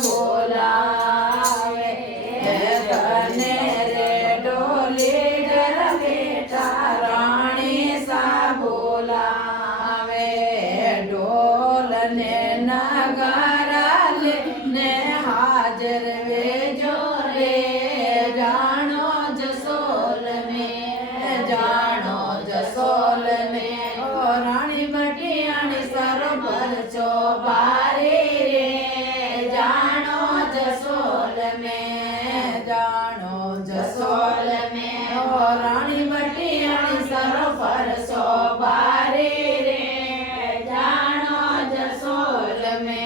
બોલાવે તને રે ડોલી ડર બેટા રાણી સા બોલાવે ઢોલ ને નગારા ને હાજર વેજો રે જાણો જસોલ મે ઓ રાણી મટિયાણી સરોવર ચોબારી રે જાણો જસોલ મે ઓ રાણી મટિયાણી સરોવર ચોબારી રે જાણો જસોલ મે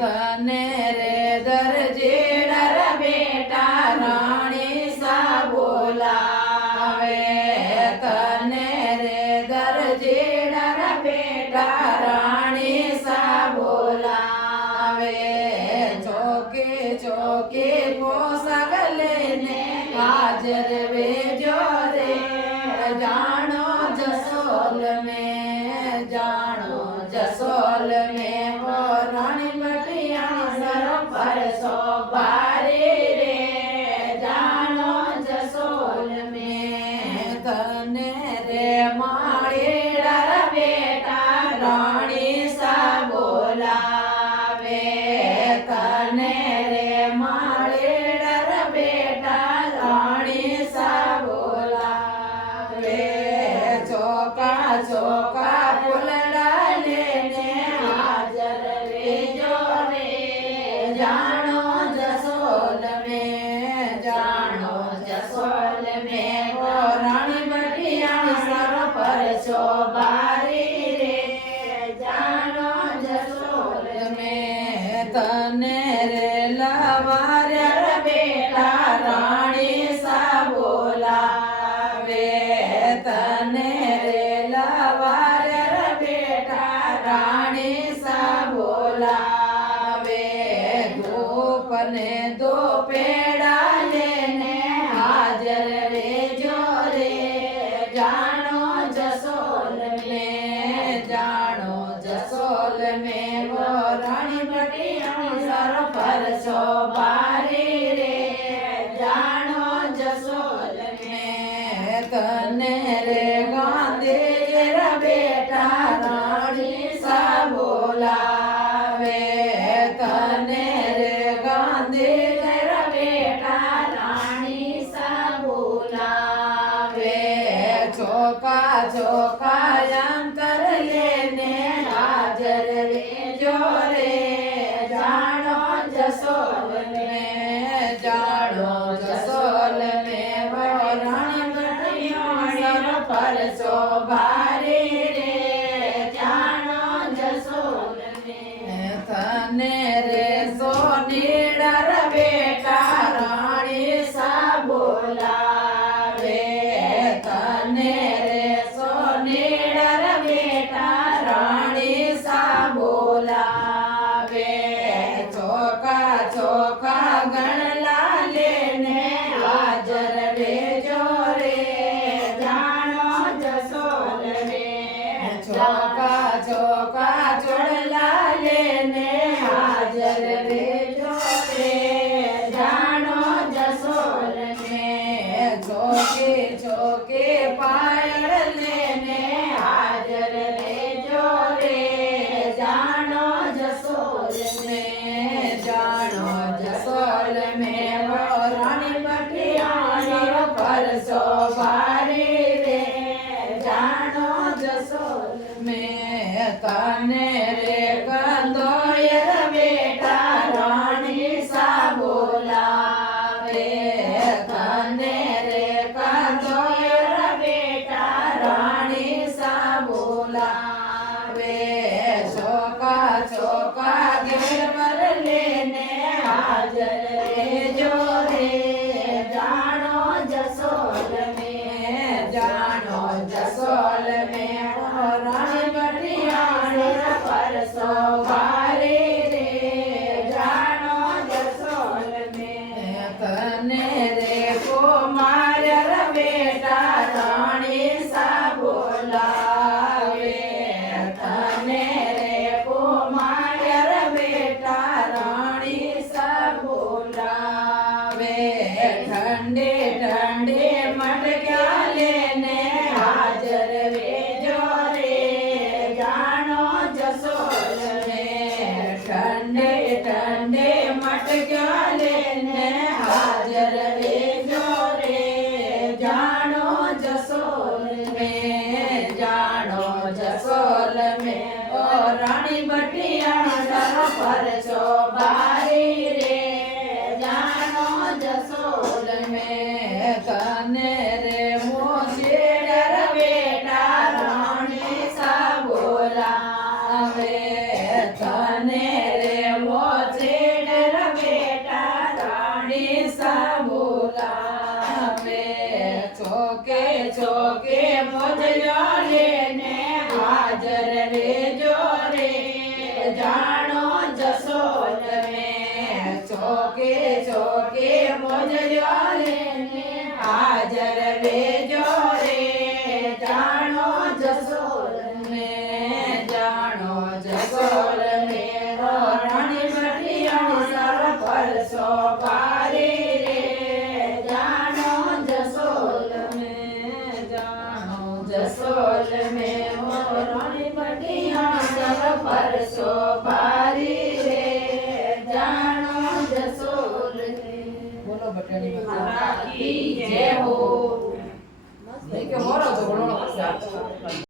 તને રે દરજીડર બેટા રાણી સા બોલાવે તને રે દરજીડર બેટા રાણી સા બોલાવે ચોકે ચોકે પોસગ લેને હાજર વેજો રે જાણો જસોલ મે ઓ રાણી મટિયાણી સરોવર ચોબારી રે જાણો જસોલ મે તને રે માળીડર બેટા રાણી સા બોલાવે તને રે માળીડર બેટા રાણી સા બોલાવે ચોકા ચોકા ફૂલડા લેને હાજર વેજો રે જાણો જસોલ મે ઓ રાણી મટિયાણી સરોવર ચોબારી રે જાણો જસોલ મે તને રે લવાર્યર બેટા રાણી સા બોલાવે તને રે લવાર્યર બેટા રાણી સા બોલાવે ધૂપ ને દો પેડા લેને હાજર રેજો રે જાણો જસોલ મે ઓ રાણી મટિયાણી સરોવર ચોબારી રે જાણો જસોલ મે તને રે ગાંધીર બેટા રાણી સા બોલાવે તને રે ગાંધીર બેટા રાણી સા બોલાવે ચોકા ચોકા અંતર લેને હાજર વેજો રે જાણો જસોલ મે ઓ રાણી મટિયાણી સરોવર ચોબારી રે જાણો જસોલ મે તને રે સોનીડર બેટા રાણી સા બોલાવે તને રે સોનીડર બેટા રાણી સા બોલાવે ચોકા ચોકા ગણલા લેને હાજર વેજો રે જાણો જસોલ મે ચોકા ચોકા ચોડલા લેને હાજર વેજો ठंडे मटक्या लेने हाजर रेजो रे जानो जसोल में ओ रानी बटिया सर पर शोभारी रे जानो जसोल में कने रे मोचे डर बेटा रानी सा बोलावे कने रे मोचे डर बेटा रानी सा बोलावे ચોકે ચોકે મોજલો લેને હાજર રેજો રે જાણો જસોલ મેં ચોકે ચોકે મોજલો લેને હાજર રેજો રે જાણો જસોલ મેં જાણો જસોલ મેં રાણી બટિયા સર પર શોભારી રે જાણો જસોલ जसोल में हो रानी बटिया सर पर शोभारी रे जानो जसोल बोलो बटनी माता की जय।